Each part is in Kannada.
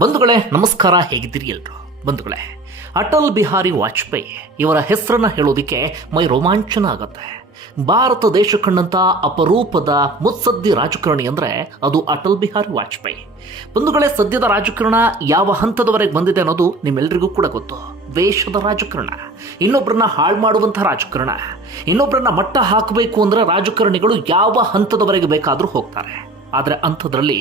ಬಂಧುಗಳೇ ನಮಸ್ಕಾರ, ಹೇಗಿದ್ದೀರಿ ಎಲ್ರು? ಬಂಧುಗಳೇ, ಅಟಲ್ ಬಿಹಾರಿ ವಾಜಪೇಯಿ ಇವರ ಹೆಸರನ್ನ ಹೇಳೋದಿಕ್ಕೆ ಮೈ ರೋಮಾಂಚನ ಆಗುತ್ತೆ. ಭಾರತ ದೇಶ ಕಂಡಂತ ಅಪರೂಪದ ಮುತ್ಸದ್ದಿ ರಾಜಕಾರಣಿ ಅಂದ್ರೆ ಅದು ಅಟಲ್ ಬಿಹಾರಿ ವಾಜಪೇಯಿ. ಬಂಧುಗಳೇ, ಸದ್ಯದ ರಾಜಕಾರಣ ಯಾವ ಹಂತದವರೆಗೆ ಬಂದಿದೆ ಅನ್ನೋದು ನಿಮ್ಮೆಲ್ಲರಿಗೂ ಕೂಡ ಗೊತ್ತು. ದ್ವೇಷದ ರಾಜಕಾರಣ, ಇನ್ನೊಬ್ಬರನ್ನ ಹಾಳು ಮಾಡುವಂತಹ ರಾಜಕಾರಣ, ಇನ್ನೊಬ್ಬರನ್ನ ಮಟ್ಟ ಹಾಕಬೇಕು ಅಂದ್ರೆ ರಾಜಕಾರಣಿಗಳು ಯಾವ ಹಂತದವರೆಗೆ ಬೇಕಾದರೂ ಹೋಗ್ತಾರೆ. ಆದರೆ ಅಂಥದ್ರಲ್ಲಿ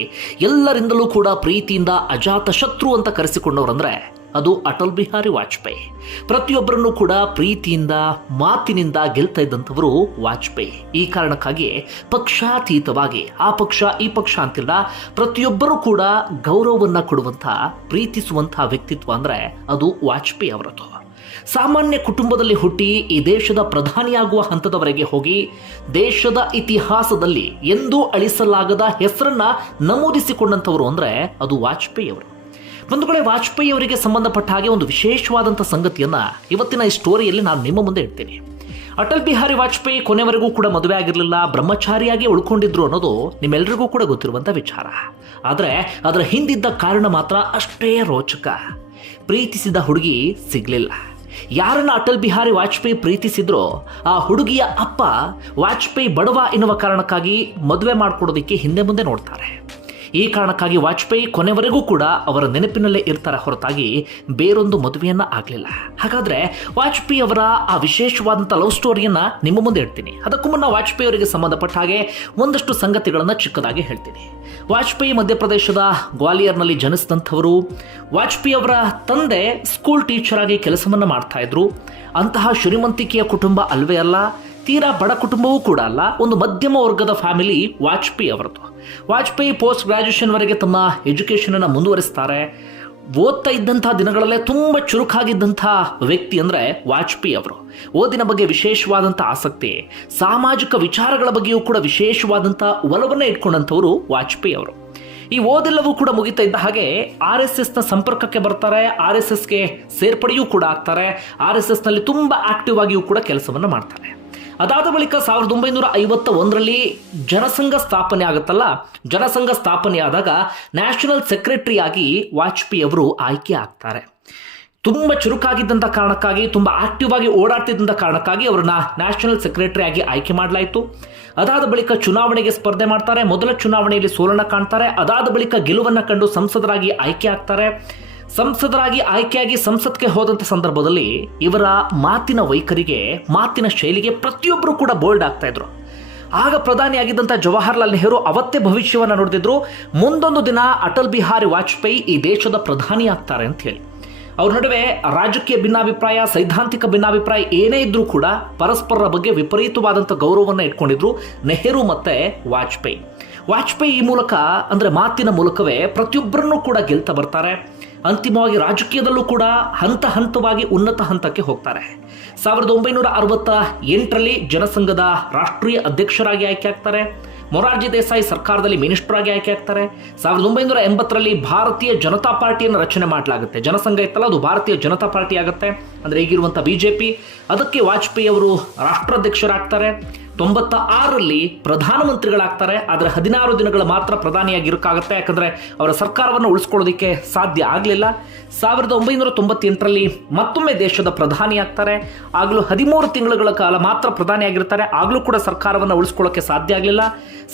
ಎಲ್ಲರಿಂದಲೂ ಕೂಡ ಪ್ರೀತಿಯಿಂದ ಅಜಾತ ಶತ್ರು ಅಂತ ಕರೆಸಿಕೊಂಡವರಂದ್ರೆ ಅದು ಅಟಲ್ ಬಿಹಾರಿ ವಾಜಪೇಯಿ. ಪ್ರತಿಯೊಬ್ಬರನ್ನು ಕೂಡ ಪ್ರೀತಿಯಿಂದ ಮಾತಿನಿಂದ ಗೆಲ್ತಾ ಇದ್ದಂಥವರು ವಾಜಪೇಯಿ. ಈ ಕಾರಣಕ್ಕಾಗಿ ಪಕ್ಷಾತೀತವಾಗಿ ಆ ಪಕ್ಷ ಈ ಪಕ್ಷ ಅಂತಿಲ್ಲ, ಪ್ರತಿಯೊಬ್ಬರೂ ಕೂಡ ಗೌರವವನ್ನ ಕೊಡುವಂಥ ಪ್ರೀತಿಸುವಂತಹ ವ್ಯಕ್ತಿತ್ವ ಅಂದ್ರೆ ಅದು ವಾಜಪೇಯಿ ಅವರದು. ಸಾಮಾನ್ಯ ಕುಟುಂಬದಲ್ಲಿ ಹುಟ್ಟಿ ಈ ದೇಶದ ಪ್ರಧಾನಿಯಾಗುವ ಹಂತದವರೆಗೆ ಹೋಗಿ ದೇಶದ ಇತಿಹಾಸದಲ್ಲಿ ಎಂದೂ ಅಳಿಸಲಾಗದ ಹೆಸರನ್ನ ನಮೂದಿಸಿಕೊಂಡಂಥವರು ಅಂದ್ರೆ ಅದು ವಾಜಪೇಯಿ ಅವರು. ಬಂಧುಗಳೇ, ವಾಜಪೇಯಿ ಅವರಿಗೆ ಸಂಬಂಧಪಟ್ಟ ಹಾಗೆ ಒಂದು ವಿಶೇಷವಾದಂಥ ಸಂಗತಿಯನ್ನ ಇವತ್ತಿನ ಈ ಸ್ಟೋರಿಯಲ್ಲಿ ನಾನು ನಿಮ್ಮ ಮುಂದೆ ಇಡ್ತೀನಿ. ಅಟಲ್ ಬಿಹಾರಿ ವಾಜಪೇಯಿ ಕೊನೆವರೆಗೂ ಕೂಡ ಮದುವೆ ಆಗಿರಲಿಲ್ಲ, ಬ್ರಹ್ಮಚಾರಿಯಾಗಿ ಉಳ್ಕೊಂಡಿದ್ರು ಅನ್ನೋದು ನಿಮ್ಮೆಲ್ಲರಿಗೂ ಕೂಡ ಗೊತ್ತಿರುವಂಥ ವಿಚಾರ. ಆದರೆ ಅದರ ಹಿಂದಿದ್ದ ಕಾರಣ ಮಾತ್ರ ಅಷ್ಟೇ ರೋಚಕ. ಪ್ರೀತಿಸಿದ ಹುಡುಗಿ ಸಿಗ್ಲಿಲ್ಲ. ಯಾರನ್ನ ಅಟಲ್ ಬಿಹಾರಿ ವಾಜಪೇಯಿ ಪ್ರೀತಿಸಿದ್ರೋ ಆ ಹುಡುಗಿಯ ಅಪ್ಪ ವಾಜಪೇಯಿ ಬಡವ ಎನ್ನುವ ಕಾರಣಕ್ಕಾಗಿ ಮದುವೆ ಮಾಡಿಕೊಡೋದಕ್ಕೆ ಹಿಂದೆ ಮುಂದೆ ನೋಡ್ತಾರೆ. ಈ ಕಾರಣಕ್ಕಾಗಿ ವಾಜಪೇಯಿ ಕೊನೆವರೆಗೂ ಕೂಡ ಅವರ ನೆನಪಿನಲ್ಲೇ ಇರ್ತಾರೆ ಹೊರತಾಗಿ ಬೇರೊಂದು ಮದುವೆಯನ್ನ ಆಗಲಿಲ್ಲ. ಹಾಗಾದ್ರೆ ವಾಜಪೇಯಿ ಅವರ ಆ ವಿಶೇಷವಾದಂಥ ಲವ್ ಸ್ಟೋರಿಯನ್ನ ನಿಮ್ಮ ಮುಂದೆ ಇಡ್ತೀನಿ. ಅದಕ್ಕೂ ಮುನ್ನ ವಾಜಪೇಯಿ ಅವರಿಗೆ ಸಂಬಂಧಪಟ್ಟ ಹಾಗೆ ಒಂದಷ್ಟು ಸಂಗತಿಗಳನ್ನ ಚಿಕ್ಕದಾಗಿ ಹೇಳ್ತೀನಿ. ವಾಜಪೇಯಿ ಮಧ್ಯಪ್ರದೇಶದ ಗ್ವಾಲಿಯರ್ನಲ್ಲಿ ಜನಿಸಿದಂಥವರು. ವಾಜಪೇಯಿ ಅವರ ತಂದೆ ಸ್ಕೂಲ್ ಟೀಚರ್ ಆಗಿ ಕೆಲಸವನ್ನ ಮಾಡ್ತಾ ಇದ್ರು. ಅಂತಹ ಶ್ರೀಮಂತಿಕೆಯ ಕುಟುಂಬ ಅಲ್ವೇ ಅಲ್ಲ, ತೀರಾ ಬಡ ಕುಟುಂಬವೂ ಕೂಡ ಅಲ್ಲ, ಒಂದು ಮಧ್ಯಮ ವರ್ಗದ ಫ್ಯಾಮಿಲಿ ವಾಜಪೇಯಿ ಅವರದ್ದು. ವಾಜಪೇಯಿ ಪೋಸ್ಟ್ ಗ್ರಾಜ್ಯುಯೇಷನ್ ವರೆಗೆ ತಮ್ಮ ಎಜುಕೇಶನ್ ಅನ್ನು ಮುಂದುವರಿಸ್ತಾರೆ. ಓದ್ತಾ ಇದ್ದಂತಹ ದಿನಗಳಲ್ಲೇ ತುಂಬ ಚುರುಕಾಗಿದ್ದಂಥ ವ್ಯಕ್ತಿ ಅಂದ್ರೆ ವಾಜಪೇಯಿ ಅವರು. ಓದಿನ ಬಗ್ಗೆ ವಿಶೇಷವಾದಂಥ ಆಸಕ್ತಿ, ಸಾಮಾಜಿಕ ವಿಚಾರಗಳ ಬಗ್ಗೆಯೂ ಕೂಡ ವಿಶೇಷವಾದಂಥ ಒಲವನ್ನ ಇಟ್ಕೊಂಡಂಥವರು ವಾಜಪೇಯಿ ಅವರು. ಈ ಓದೆಲ್ಲವೂ ಕೂಡ ಮುಗಿತಾ ಇದ್ದ ಹಾಗೆ RSS ನ ಸಂಪರ್ಕಕ್ಕೆ ಬರ್ತಾರೆ. RSSಗೆ ಸೇರ್ಪಡೆಯೂ ಕೂಡ ಆಗ್ತಾರೆ. RSS ನಲ್ಲಿ ತುಂಬಾ ಆಕ್ಟಿವ್ ಆಗಿಯೂ ಕೂಡ ಕೆಲಸವನ್ನ ಮಾಡ್ತಾರೆ. ಅದಾದ ಬಳಿಕ 1951ರಲ್ಲಿ ಜನಸಂಘ ಸ್ಥಾಪನೆ ಆಗುತ್ತಲ್ಲ, ಜನಸಂಘ ಸ್ಥಾಪನೆ ಆದಾಗ ನ್ಯಾಷನಲ್ ಸೆಕ್ರೆಟರಿ ಆಗಿ ವಾಜಪೇಯಿ ಅವರು ಆಯ್ಕೆ ಆಗ್ತಾರೆ. ತುಂಬ ಚುರುಕಾಗಿದ್ದಂಥ ಕಾರಣಕ್ಕಾಗಿ, ತುಂಬ ಆಕ್ಟಿವ್ ಆಗಿ ಓಡಾಡ್ತಿದ್ದಂಥ ಕಾರಣಕ್ಕಾಗಿ ಅವರನ್ನ ನ್ಯಾಷನಲ್ ಸೆಕ್ರೆಟರಿ ಆಗಿ ಆಯ್ಕೆ ಮಾಡಲಾಯಿತು. ಅದಾದ ಬಳಿಕ ಚುನಾವಣೆಗೆ ಸ್ಪರ್ಧೆ ಮಾಡ್ತಾರೆ. ಮೊದಲ ಚುನಾವಣೆಯಲ್ಲಿ ಸೋಲನ್ನ ಕಾಣ್ತಾರೆ. ಅದಾದ ಬಳಿಕ ಗೆಲುವನ್ನ ಕಂಡು ಸಂಸದರಾಗಿ ಆಯ್ಕೆ ಆಗ್ತಾರೆ. ಸಂಸದರಾಗಿ ಆಯ್ಕೆಯಾಗಿ ಸಂಸತ್ಗೆ ಹೋದಂಥ ಸಂದರ್ಭದಲ್ಲಿ ಇವರ ಮಾತಿನ ವೈಖರಿಗೆ, ಮಾತಿನ ಶೈಲಿಗೆ ಪ್ರತಿಯೊಬ್ಬರು ಕೂಡ ಬೋಲ್ಡ್ ಆಗ್ತಾ ಇದ್ರು. ಆಗ ಪ್ರಧಾನಿಯಾಗಿದ್ದಂಥ ಜವಾಹರ್ಲಾಲ್ ನೆಹರು ಅವತ್ತೇ ಭವಿಷ್ಯವನ್ನು ನೋಡ್ತಿದ್ರು, ಮುಂದೊಂದು ದಿನ ಅಟಲ್ ಬಿಹಾರಿ ವಾಜಪೇಯಿ ಈ ದೇಶದ ಪ್ರಧಾನಿ ಆಗ್ತಾರೆ ಅಂತ ಹೇಳಿ. ಅವ್ರ ನಡುವೆ ರಾಜಕೀಯ ಭಿನ್ನಾಭಿಪ್ರಾಯ, ಸೈದ್ಧಾಂತಿಕ ಭಿನ್ನಾಭಿಪ್ರಾಯ ಏನೇ ಇದ್ರೂ ಕೂಡ ಪರಸ್ಪರರ ಬಗ್ಗೆ ವಿಪರೀತವಾದಂಥ ಗೌರವವನ್ನು ಇಟ್ಕೊಂಡಿದ್ರು ನೆಹರು ಮತ್ತೆ ವಾಜಪೇಯಿ. ವಾಜಪೇಯಿ ಈ ಮೂಲಕ ಅಂದ್ರೆ ಮಾತಿನ ಮೂಲಕವೇ ಪ್ರತಿಯೊಬ್ಬರನ್ನೂ ಕೂಡ ಗೆಲ್ತಾ ಬರ್ತಾರೆ. ಅಂತಿಮವಾಗಿ ರಾಜಕೀಯದಲ್ಲೂ ಕೂಡ ಹಂತ ಹಂತವಾಗಿ ಉನ್ನತ ಹಂತಕ್ಕೆ ಹೋಗ್ತಾರೆ. 1968ರಲ್ಲಿ ಜನಸಂಘದ ರಾಷ್ಟ್ರೀಯ ಅಧ್ಯಕ್ಷರಾಗಿ ಆಯ್ಕೆ ಆಗ್ತಾರೆ. ಮೊರಾರ್ಜಿ ದೇಸಾಯಿ ಸರ್ಕಾರದಲ್ಲಿ ಮಿನಿಸ್ಟರ್ ಆಗಿ ಆಯ್ಕೆ ಆಗ್ತಾರೆ. 1980ರಲ್ಲಿ ಭಾರತೀಯ ಜನತಾ ಪಾರ್ಟಿಯನ್ನು ರಚನೆ ಮಾಡಲಾಗುತ್ತೆ. ಜನಸಂಘ ಇತ್ತಲ್ಲ, ಅದು ಭಾರತೀಯ ಜನತಾ ಪಾರ್ಟಿ ಆಗುತ್ತೆ, ಅಂದ್ರೆ ಈಗಿರುವಂಥ BJP. ಅದಕ್ಕೆ ವಾಜಪೇಯಿ ಅವರು ರಾಷ್ಟ್ರಾಧ್ಯಕ್ಷರಾಗ್ತಾರೆ. 96ರಲ್ಲಿ ಪ್ರಧಾನಮಂತ್ರಿಗಳಾಗ್ತಾರೆ. ಆದರೆ 16 ದಿನಗಳ ಮಾತ್ರ ಪ್ರಧಾನಿಯಾಗಿರೋಕ್ಕಾಗತ್ತೆ, ಯಾಕಂದ್ರೆ ಅವರ ಸರ್ಕಾರವನ್ನು ಉಳಿಸ್ಕೊಳ್ಳೋದಕ್ಕೆ ಸಾಧ್ಯ ಆಗಲಿಲ್ಲ. 1998ರಲ್ಲಿ ಮತ್ತೊಮ್ಮೆ ದೇಶದ ಪ್ರಧಾನಿ ಆಗ್ತಾರೆ. ಆಗಲೂ 13 ತಿಂಗಳುಗಳ ಕಾಲ ಮಾತ್ರ ಪ್ರಧಾನಿಯಾಗಿರ್ತಾರೆ. ಆಗಲೂ ಕೂಡ ಸರ್ಕಾರವನ್ನು ಉಳಿಸ್ಕೊಳ್ಳೋಕೆ ಸಾಧ್ಯ ಆಗಲಿಲ್ಲ.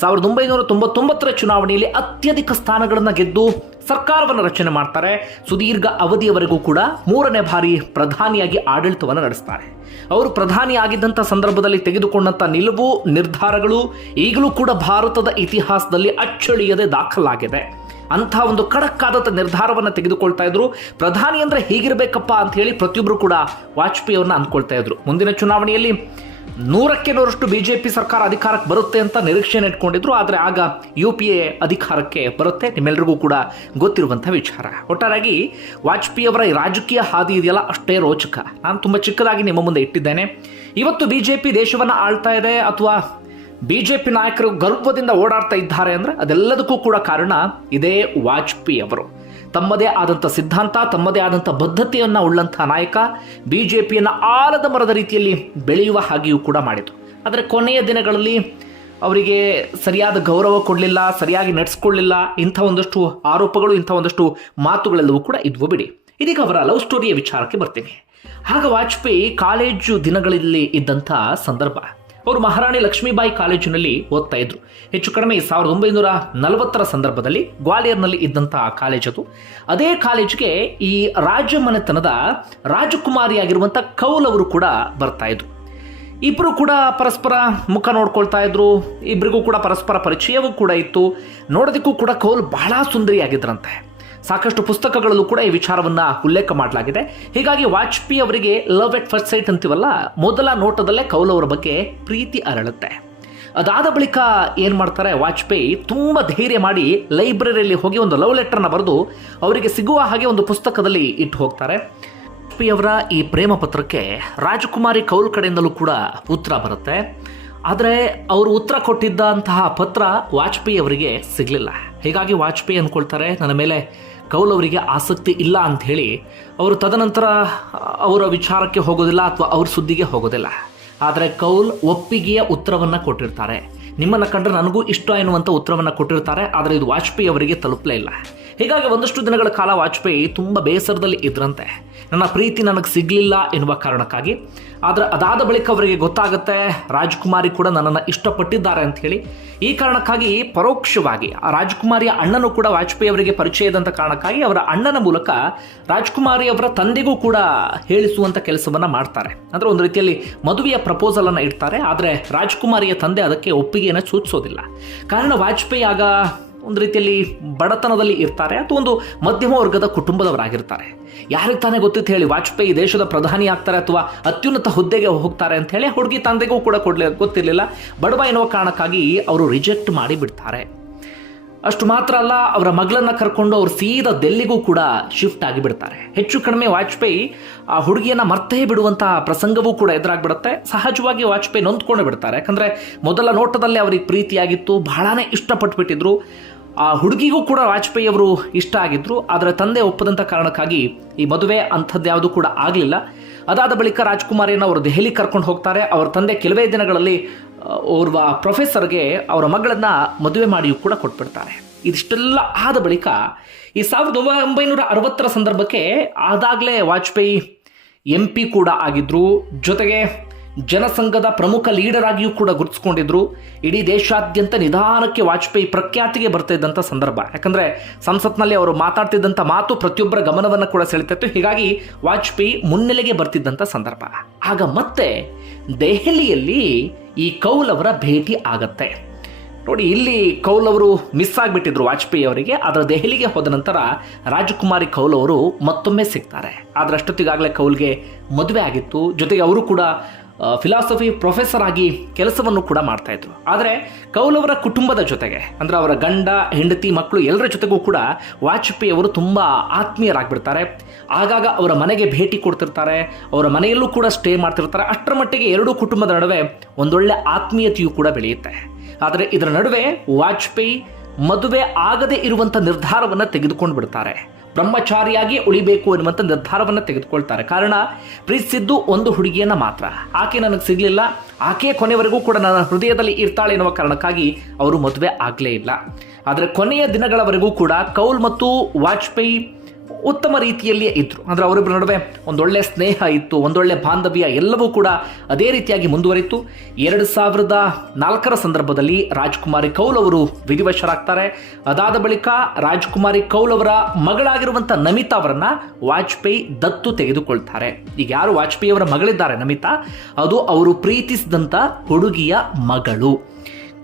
1999ರ ಚುನಾವಣೆಯಲ್ಲಿ ಅತ್ಯಧಿಕ ಸ್ಥಾನಗಳನ್ನು ಗೆದ್ದು ಸರ್ಕಾರವನ್ನು ರಚನೆ ಮಾಡ್ತಾರೆ. ಸುದೀರ್ಘ ಅವಧಿಯವರೆಗೂ ಕೂಡ 3ನೇ ಬಾರಿ ಪ್ರಧಾನಿಯಾಗಿ ಆಡಳಿತವನ್ನು ನಡೆಸ್ತಾರೆ. ಅವರು ಪ್ರಧಾನಿ ಆಗಿದ್ದಂಥ ಸಂದರ್ಭದಲ್ಲಿ ತೆಗೆದುಕೊಂಡಂಥ ನಿಲುವು, ನಿರ್ಧಾರಗಳು ಈಗಲೂ ಕೂಡ ಭಾರತದ ಇತಿಹಾಸದಲ್ಲಿ ಅಚ್ಚಳಿಯದೆ ದಾಖಲಾಗಿದೆ. ಅಂಥ ಒಂದು ಖಡಕ್ ಆದಂಥ ನಿರ್ಧಾರವನ್ನು ತೆಗೆದುಕೊಳ್ತಾ ಇದ್ರು. ಪ್ರಧಾನಿ ಅಂದ್ರೆ ಹೀಗಿರ್ಬೇಕಪ್ಪ ಅಂತ ಹೇಳಿ ಪ್ರತಿಯೊಬ್ಬರು ಕೂಡ ವಾಜಪೇಯಿ ಅವ್ರನ್ನ ಅಂದ್ಕೊಳ್ತಾ ಇದ್ರು. ಮುಂದಿನ ಚುನಾವಣೆಯಲ್ಲಿ 100ಕ್ಕೆ 100ರಷ್ಟು BJP ಸರ್ಕಾರ ಅಧಿಕಾರಕ್ಕೆ ಬರುತ್ತೆ ಅಂತ ನಿರೀಕ್ಷೆಯನ್ನು ಇಟ್ಕೊಂಡಿದ್ರು. ಆದರೆ ಆಗ UPA ಅಧಿಕಾರಕ್ಕೆ ಬರುತ್ತೆ, ನಿಮ್ಮೆಲ್ಲರಿಗೂ ಕೂಡ ಗೊತ್ತಿರುವಂಥ ವಿಚಾರ. ಒಟ್ಟಾರೆಯಾಗಿ ವಾಜಪೇಯಿ ಅವರ ರಾಜಕೀಯ ಹಾದಿ ಇದೆಯಲ್ಲ, ಅಷ್ಟೇ ರೋಚಕ. ನಾನು ತುಂಬ ಚಿಕ್ಕದಾಗಿ ನಿಮ್ಮ ಮುಂದೆ ಇಟ್ಟಿದ್ದೇನೆ. ಇವತ್ತು BJP ದೇಶವನ್ನು ಆಳ್ತಾ ಇದೆ ಅಥವಾ BJP ನಾಯಕರು ಗರ್ವದಿಂದ ಓಡಾಡ್ತಾ ಇದ್ದಾರೆ ಅಂದ್ರೆ ಅದೆಲ್ಲದಕ್ಕೂ ಕೂಡ ಕಾರಣ ಇದೇ ವಾಜಪೇಯಿ ಅವರು. ತಮ್ಮದೇ ಆದಂಥ ಸಿದ್ಧಾಂತ, ತಮ್ಮದೇ ಆದಂಥ ಬದ್ಧತೆಯನ್ನು ಉಳ್ಳಂಥ ನಾಯಕ. BJPಯನ್ನು ಆಲದ ಮರದ ರೀತಿಯಲ್ಲಿ ಬೆಳೆಯುವ ಹಾಗೆಯೂ ಕೂಡ ಮಾಡಿತು. ಆದರೆ ಕೊನೆಯ ದಿನಗಳಲ್ಲಿ ಅವರಿಗೆ ಸರಿಯಾದ ಗೌರವ ಕೊಡಲಿಲ್ಲ, ಸರಿಯಾಗಿ ನಡೆಸ್ಕೊಳ್ಳಿಲ್ಲ, ಇಂಥ ಒಂದಷ್ಟು ಆರೋಪಗಳು, ಇಂಥ ಒಂದಷ್ಟು ಮಾತುಗಳೆಲ್ಲವೂ ಕೂಡ ಇದ್ವು ಬಿಡಿ. ಇದೀಗ ಅವರ ಲವ್ ಸ್ಟೋರಿಯ ವಿಚಾರಕ್ಕೆ ಬರ್ತೀನಿ. ಆಗ ವಾಜಪೇಯಿ ಕಾಲೇಜು ದಿನಗಳಲ್ಲಿ ಇದ್ದಂಥ ಸಂದರ್ಭ. ಅವರು ಮಹಾರಾಣಿ ಲಕ್ಷ್ಮೀಬಾಯಿ ಕಾಲೇಜಿನಲ್ಲಿ ಓದ್ತಾ ಇದ್ರು. ಹೆಚ್ಚು ಕಡಿಮೆ 1940 ಸಂದರ್ಭದಲ್ಲಿ ಗ್ವಾಲಿಯರ್ನಲ್ಲಿ ಇದ್ದಂತಹ ಕಾಲೇಜದು. ಅದೇ ಕಾಲೇಜಿಗೆ ಈ ರಾಜಮನೆತನದ ರಾಜಕುಮಾರಿಯಾಗಿರುವಂಥ ಕೌಲ್ ಅವರು ಕೂಡ ಬರ್ತಾ ಇದ್ರು. ಇಬ್ಬರು ಕೂಡ ಪರಸ್ಪರ ಮುಖ ನೋಡ್ಕೊಳ್ತಾ ಇದ್ರು. ಇಬ್ಬರಿಗೂ ಕೂಡ ಪರಸ್ಪರ ಪರಿಚಯವೂ ಕೂಡ ಇತ್ತು. ನೋಡೋದಕ್ಕೂ ಕೂಡ ಕೌಲ್ ಬಹಳ ಸುಂದರಿಯಾಗಿದ್ರಂತೆ. ಸಾಕಷ್ಟು ಪುಸ್ತಕಗಳಲ್ಲೂ ಕೂಡ ಈ ವಿಚಾರವನ್ನ ಉಲ್ಲೇಖ ಮಾಡಲಾಗಿದೆ. ಹೀಗಾಗಿ ವಾಜಪೇಯಿ ಅವರಿಗೆ ಲವ್ ಎಟ್ ಫಸ್ಟ್ ಸೈಟ್ ಅಂತೀವಲ್ಲ, ಮೊದಲ ನೋಟದಲ್ಲೇ ಕೌಲ್ ಅವರ ಬಗ್ಗೆ ಪ್ರೀತಿ ಅರಳುತ್ತೆ. ಅದಾದ ಬಳಿಕ ಏನು ಮಾಡ್ತಾರೆ, ವಾಜಪೇಯಿ ತುಂಬ ಧೈರ್ಯ ಮಾಡಿ ಲೈಬ್ರರಿಯಲ್ಲಿ ಹೋಗಿ ಒಂದು ಲವ್ ಲೆಟರ್ನ ಬರೆದು ಅವರಿಗೆ ಸಿಗುವ ಹಾಗೆ ಒಂದು ಪುಸ್ತಕದಲ್ಲಿ ಇಟ್ಟು ಹೋಗ್ತಾರೆ. ವಾಜಪೇಯಿ ಅವರ ಈ ಪ್ರೇಮ ಪತ್ರಕ್ಕೆ ರಾಜಕುಮಾರಿ ಕೌಲ್ ಕಡೆಯಿಂದಲೂ ಕೂಡ ಉತ್ತರ ಬರುತ್ತೆ. ಆದರೆ ಅವರು ಉತ್ತರ ಕೊಟ್ಟಿದ್ದಂತಹ ಪತ್ರ ವಾಜಪೇಯಿ ಅವರಿಗೆ ಸಿಗಲಿಲ್ಲ. ಹೀಗಾಗಿ ವಾಜಪೇಯಿ ಅಂದ್ಕೊಳ್ತಾರೆ, ನನ್ನ ಮೇಲೆ ಕೌಲ್ ಅವರಿಗೆ ಆಸಕ್ತಿ ಇಲ್ಲ ಅಂತ ಹೇಳಿ ಅವರು ತದನಂತರ ಅವರ ವಿಚಾರಕ್ಕೆ ಹೋಗೋದಿಲ್ಲ ಅಥವಾ ಅವ್ರ ಸುದ್ದಿಗೆ ಹೋಗೋದಿಲ್ಲ. ಆದರೆ ಕೌಲ್ ಒಪ್ಪಿಗೆಯ ಉತ್ತರವನ್ನು ಕೊಟ್ಟಿರ್ತಾರೆ. ನಿಮ್ಮನ್ನು ಕಂಡ್ರೆ ನನಗೂ ಇಷ್ಟ ಎನ್ನುವಂಥ ಉತ್ತರವನ್ನು ಕೊಟ್ಟಿರ್ತಾರೆ. ಆದರೆ ಇದು ವಾಜಪೇಯಿ ಅವರಿಗೆ ತಲುಪಲೇ ಇಲ್ಲ. ಹೀಗಾಗಿ ಒಂದಷ್ಟು ದಿನಗಳ ಕಾಲ ವಾಜಪೇಯಿ ತುಂಬ ಬೇಸರದಲ್ಲಿ ಇದ್ರಂತೆ, ನನ್ನ ಪ್ರೀತಿ ನನಗೆ ಸಿಗಲಿಲ್ಲ ಎನ್ನುವ ಕಾರಣಕ್ಕಾಗಿ. ಆದರೆ ಅದಾದ ಬಳಿಕ ಅವರಿಗೆ ಗೊತ್ತಾಗುತ್ತೆ ರಾಜಕುಮಾರಿ ಕೂಡ ನನ್ನನ್ನು ಇಷ್ಟಪಟ್ಟಿದ್ದಾರೆ ಅಂತ ಹೇಳಿ. ಈ ಕಾರಣಕ್ಕಾಗಿ ಪರೋಕ್ಷವಾಗಿ ಆ ರಾಜಕುಮಾರಿಯ ಅಣ್ಣನೂ ಕೂಡ ವಾಜಪೇಯಿ ಅವರಿಗೆ ಪರಿಚಯ ಇದ್ದಂಥ ಕಾರಣಕ್ಕಾಗಿ ಅವರ ಅಣ್ಣನ ಮೂಲಕ ರಾಜಕುಮಾರಿ ಅವರ ತಂದೆಗೂ ಕೂಡ ಹೇಳಿಸುವಂಥ ಕೆಲಸವನ್ನು ಮಾಡ್ತಾರೆ. ಅಂದರೆ ಒಂದು ರೀತಿಯಲ್ಲಿ ಮದುವೆಯ ಪ್ರಪೋಸಲನ್ನು ಇಡ್ತಾರೆ. ಆದರೆ ರಾಜಕುಮಾರಿಯ ತಂದೆ ಅದಕ್ಕೆ ಒಪ್ಪಿಗೆಯನ್ನು ಸೂಚಿಸೋದಿಲ್ಲ. ಕಾರಣ ವಾಜಪೇಯಿ ಆಗ ಒಂದು ರೀತಿಯಲ್ಲಿ ಬಡತನದಲ್ಲಿ ಇರ್ತಾರೆ ಅಥವಾ ಒಂದು ಮಧ್ಯಮ ವರ್ಗದ ಕುಟುಂಬದವರಾಗಿರ್ತಾರೆ. ಯಾರಿಗೆ ತಾನೇ ಗೊತ್ತಿತ್ತು ಹೇಳಿ, ವಾಜಪೇಯಿ ದೇಶದ ಪ್ರಧಾನಿ ಆಗ್ತಾರೆ ಅಥವಾ ಅತ್ಯುನ್ನತ ಹುದ್ದೆಗೆ ಹೋಗ್ತಾರೆ ಅಂತ ಹೇಳಿ ಹುಡುಗಿ ತಂದೆಗೂ ಕೂಡ ಗೊತ್ತಿರಲಿಲ್ಲ. ಬಡವ ಎನ್ನುವ ಕಾರಣಕ್ಕಾಗಿ ಅವರು ರಿಜೆಕ್ಟ್ ಮಾಡಿ ಬಿಡ್ತಾರೆ. ಅಷ್ಟು ಮಾತ್ರ ಅಲ್ಲ, ಅವರ ಮಗಳನ್ನ ಕರ್ಕೊಂಡು ಅವರು ಸೀದಾ ಡೆಲ್ಲಿಗೂ ಕೂಡ ಶಿಫ್ಟ್ ಆಗಿಬಿಡ್ತಾರೆ. ಹೆಚ್ಚು ಕಡಿಮೆ ವಾಜಪೇಯಿ ಆ ಹುಡುಗಿಯನ್ನ ಮರ್ತೇ ಬಿಡುವಂತಹ ಪ್ರಸಂಗವೂ ಕೂಡ ಎದುರಾಗ್ಬಿಡುತ್ತೆ. ಸಹಜವಾಗಿ ವಾಜಪೇಯಿ ನೊಂದ್ಕೊಂಡು ಬಿಡ್ತಾರೆ. ಯಾಕಂದ್ರೆ ಮೊದಲ ನೋಟದಲ್ಲೇ ಅವರಿಗೆ ಪ್ರೀತಿಯಾಗಿತ್ತು, ಬಹಳನೇ ಇಷ್ಟಪಟ್ಬಿಟ್ಟಿದ್ರು. ಆ ಹುಡುಗಿಗೂ ಕೂಡ ವಾಜಪೇಯಿ ಅವರು ಇಷ್ಟ ಆಗಿದ್ರು. ಆದರೆ ತಂದೆ ಒಪ್ಪದಂಥ ಕಾರಣಕ್ಕಾಗಿ ಈ ಮದುವೆ ಅಂಥದ್ದು ಯಾವುದು ಕೂಡ ಆಗಲಿಲ್ಲ. ಅದಾದ ಬಳಿಕ ರಾಜಕುಮಾರಿಯನ್ನು ಅವರು ದೆಹಲಿ ಕರ್ಕೊಂಡು ಹೋಗ್ತಾರೆ. ಅವರ ತಂದೆ ಕೆಲವೇ ದಿನಗಳಲ್ಲಿ ಓರ್ವ ಪ್ರೊಫೆಸರ್ಗೆ ಅವರ ಮಗಳನ್ನು ಮದುವೆ ಮಾಡಿಯೂ ಕೂಡ ಕೊಟ್ಬಿಡ್ತಾರೆ. ಇದಿಷ್ಟೆಲ್ಲ ಆದ ಬಳಿಕ ಈ 1960 ಸಂದರ್ಭಕ್ಕೆ ಆದಾಗಲೇ ವಾಜಪೇಯಿ MP ಕೂಡ ಆಗಿದ್ರು. ಜೊತೆಗೆ ಜನಸಂಘದ ಪ್ರಮುಖ ಲೀಡರ್ ಆಗಿಯೂ ಕೂಡ ಗುರುತಿಸ್ಕೊಂಡಿದ್ರು. ಇಡೀ ದೇಶಾದ್ಯಂತ ನಿಧಾನಕ್ಕೆ ವಾಜಪೇಯಿ ಪ್ರಖ್ಯಾತಿಗೆ ಬರ್ತಾ ಇದ್ದಂಥ ಸಂದರ್ಭ. ಯಾಕಂದರೆ ಸಂಸತ್ನಲ್ಲಿ ಅವರು ಮಾತಾಡ್ತಿದ್ದಂಥ ಮಾತು ಪ್ರತಿಯೊಬ್ಬರ ಗಮನವನ್ನು ಕೂಡ ಸೆಳೆತಿತ್ತು. ಹೀಗಾಗಿ ವಾಜಪೇಯಿ ಮುನ್ನೆಲೆಗೆ ಬರ್ತಿದ್ದಂಥ ಸಂದರ್ಭ. ಆಗ ಮತ್ತೆ ದೆಹಲಿಯಲ್ಲಿ ಈ ಕೌಲ್ ಅವರ ಭೇಟಿ ಆಗತ್ತೆ. ನೋಡಿ, ಇಲ್ಲಿ ಕೌಲ್ ಅವರು ಮಿಸ್ ಆಗಿಬಿಟ್ಟಿದ್ರು ವಾಜಪೇಯಿ ಅವರಿಗೆ. ಆದರೆ ದೆಹಲಿಗೆ ಹೋದ ನಂತರ ರಾಜಕುಮಾರಿ ಕೌಲ್ ಅವರು ಮತ್ತೊಮ್ಮೆ ಸಿಗ್ತಾರೆ. ಆದರೆ ಅಷ್ಟೊತ್ತಿಗಾಗಲೇ ಕೌಲ್ಗೆ ಮದುವೆ ಆಗಿತ್ತು. ಜೊತೆಗೆ ಅವರು ಕೂಡ ಫಿಲಾಸಫಿ ಪ್ರೊಫೆಸರ್ ಆಗಿ ಕೆಲಸವನ್ನು ಕೂಡ ಮಾಡ್ತಾ ಇದ್ರು. ಆದರೆ ಕೌಲ್ ಅವರ ಕುಟುಂಬದ ಜೊತೆಗೆ, ಅಂದರೆ ಅವರ ಗಂಡ, ಹೆಂಡತಿ, ಮಕ್ಕಳು ಎಲ್ಲರ ಜೊತೆಗೂ ಕೂಡ ವಾಜಪೇಯಿ ಅವರು ತುಂಬ ಆತ್ಮೀಯರಾಗ್ಬಿಡ್ತಾರೆ. ಆಗಾಗ ಅವರ ಮನೆಗೆ ಭೇಟಿ ಕೊಡ್ತಿರ್ತಾರೆ, ಅವರ ಮನೆಯಲ್ಲೂ ಕೂಡ ಸ್ಟೇ ಮಾಡ್ತಿರ್ತಾರೆ. ಅಷ್ಟರ ಮಟ್ಟಿಗೆ ಎರಡೂ ಕುಟುಂಬದ ನಡುವೆ ಒಂದೊಳ್ಳೆ ಆತ್ಮೀಯತೆಯೂ ಕೂಡ ಬೆಳೆಯುತ್ತೆ. ಆದರೆ ಇದರ ನಡುವೆ ವಾಜಪೇಯಿ ಮದುವೆ ಆಗದೆ ಇರುವಂಥ ನಿರ್ಧಾರವನ್ನು ತೆಗೆದುಕೊಂಡು ಬಿಡ್ತಾರೆ. ಬ್ರಹ್ಮಚಾರಿಯಾಗಿ ಉಳಿಬೇಕು ಎನ್ನುವಂಥ ನಿರ್ಧಾರವನ್ನು ತೆಗೆದುಕೊಳ್ತಾರೆ. ಕಾರಣ, ಪ್ರೀತಿಸಿದ್ದು ಒಂದು ಹುಡುಗಿಯನ್ನು ಮಾತ್ರ. ಆಕೆ ನನಗೆ ಸಿಗಲಿಲ್ಲ, ಆಕೆ ಕೊನೆಯವರೆಗೂ ಕೂಡ ನನ್ನ ಹೃದಯದಲ್ಲಿ ಇರ್ತಾಳೆ ಎನ್ನುವ ಕಾರಣಕ್ಕಾಗಿ ಅವರು ಮದುವೆ ಆಗಲೇ ಇಲ್ಲ. ಆದರೆ ಕೊನೆಯ ದಿನಗಳವರೆಗೂ ಕೂಡ ಕೌಲ್ ಮತ್ತು ವಾಜಪೇಯಿ ಉತ್ತಮ ರೀತಿಯಲ್ಲಿಯೇ ಇದ್ರು. ಅಂದರೆ ಅವರಿಬ್ಬರ ನಡುವೆ ಒಂದೊಳ್ಳೆ ಸ್ನೇಹ ಇತ್ತು, ಒಂದೊಳ್ಳೆ ಬಾಂಧವ್ಯ ಎಲ್ಲವೂ ಕೂಡ ಅದೇ ರೀತಿಯಾಗಿ ಮುಂದುವರಿತು. 2004 ಸಂದರ್ಭದಲ್ಲಿ ರಾಜಕುಮಾರಿ ಕೌಲ್ ಅವರು ವಿಧಿವಶರಾಗ್ತಾರೆ. ಅದಾದ ಬಳಿಕ ರಾಜಕುಮಾರಿ ಕೌಲ್ ಅವರ ಮಗಳಾಗಿರುವಂಥ ನಮಿತಾ ಅವರನ್ನ ವಾಜಪೇಯಿ ದತ್ತು ತೆಗೆದುಕೊಳ್ತಾರೆ. ಈಗ ಯಾರು ವಾಜಪೇಯಿ ಅವರ ಮಗಳಿದ್ದಾರೆ ನಮಿತಾ, ಅದು ಅವರು ಪ್ರೀತಿಸಿದಂಥ ಹುಡುಗಿಯ ಮಗಳು.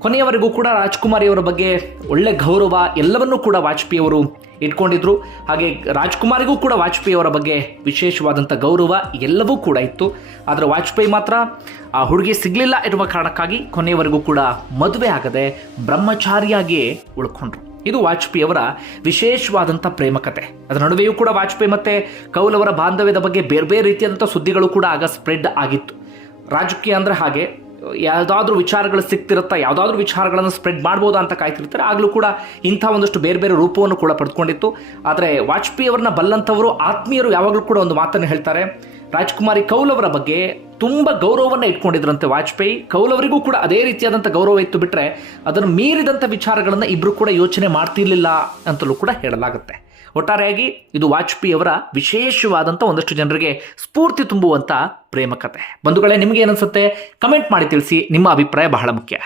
ಕೊನೆಯವರೆಗೂ ಕೂಡ ರಾಜಕುಮಾರಿಯವರ ಬಗ್ಗೆ ಒಳ್ಳೆ ಗೌರವ ಎಲ್ಲವನ್ನೂ ಕೂಡ ವಾಜಪೇಯಿ ಅವರು ಇಟ್ಕೊಂಡಿದ್ರು. ಹಾಗೆ ರಾಜಕುಮಾರಿಗೂ ಕೂಡ ವಾಜಪೇಯಿ ಅವರ ಬಗ್ಗೆ ವಿಶೇಷವಾದಂಥ ಗೌರವ ಎಲ್ಲವೂ ಕೂಡ ಇತ್ತು. ಆದರೆ ವಾಜಪೇಯಿ ಮಾತ್ರ ಆ ಹುಡುಗಿ ಸಿಗಲಿಲ್ಲ ಎನ್ನುವ ಕಾರಣಕ್ಕಾಗಿ ಕೊನೆಯವರೆಗೂ ಕೂಡ ಮದುವೆ ಆಗದೆ ಬ್ರಹ್ಮಚಾರಿಯಾಗಿಯೇ ಉಳ್ಕೊಂಡ್ರು. ಇದು ವಾಜಪೇಯಿ ಅವರ ವಿಶೇಷವಾದಂಥ ಪ್ರೇಮ ಕಥೆ. ಅದರ ನಡುವೆಯೂ ಕೂಡ ವಾಜಪೇಯಿ ಮತ್ತು ಕೌಲ್ ಅವರ ಬಾಂಧವ್ಯದ ಬಗ್ಗೆ ಬೇರೆ ಬೇರೆ ರೀತಿಯಾದಂಥ ಸುದ್ದಿಗಳು ಕೂಡ ಆಗ ಸ್ಪ್ರೆಡ್ ಆಗಿತ್ತು. ರಾಜಕೀಯ ಅಂದರೆ ಹಾಗೆ, ಯಾವುದಾದ್ರೂ ವಿಚಾರಗಳು ಸಿಗ್ತಿರುತ್ತಾ, ಯಾವುದಾದ್ರೂ ವಿಚಾರಗಳನ್ನು ಸ್ಪ್ರೆಡ್ ಮಾಡ್ಬೋದಾ ಅಂತ ಕಾಯ್ತಿರ್ತಾರೆ. ಆಗಲೂ ಕೂಡ ಇಂಥ ಒಂದಷ್ಟು ಬೇರೆ ಬೇರೆ ರೂಪವನ್ನು ಕೂಡ ಪಡೆದುಕೊಂಡಿತ್ತು. ಆದರೆ ವಾಜಪೇಯಿ ಅವರನ್ನ ಬಲ್ಲಂಥವರು ಆತ್ಮೀಯರು ಯಾವಾಗಲೂ ಕೂಡ ಒಂದು ಮಾತನ್ನು ಹೇಳ್ತಾರೆ, ರಾಜಕುಮಾರಿ ಕೌಲ್ ಅವರ ಬಗ್ಗೆ ತುಂಬ ಗೌರವವನ್ನು ಇಟ್ಕೊಂಡಿದ್ರಂತೆ ವಾಜಪೇಯಿ. ಕೌಲ್ ಅವರಿಗೂ ಕೂಡ ಅದೇ ರೀತಿಯಾದಂಥ ಗೌರವ ಇತ್ತು, ಬಿಟ್ಟರೆ ಅದನ್ನು ಮೀರಿದಂಥ ವಿಚಾರಗಳನ್ನು ಇಬ್ಬರು ಕೂಡ ಯೋಚನೆ ಮಾಡ್ತಿರ್ಲಿಲ್ಲ ಅಂತಲೂ ಕೂಡ ಹೇಳಲಾಗುತ್ತೆ. ಒಟ್ಟಾರೆಯಾಗಿ ಇದು ವಾಜಪೇಯಿ ಅವರ ವಿಶೇಷವಾದಂಥ ಒಂದಷ್ಟು ಜನರಿಗೆ ಸ್ಫೂರ್ತಿ ತುಂಬುವಂಥ ಪ್ರೇಮ ಕಥೆ. ಬಂಧುಗಳೇ, ನಿಮಗೆ ಏನನ್ಸುತ್ತೆ? ಕಮೆಂಟ್ ಮಾಡಿ ತಿಳಿಸಿ. ನಿಮ್ಮ ಅಭಿಪ್ರಾಯ ಬಹಳ ಮುಖ್ಯ.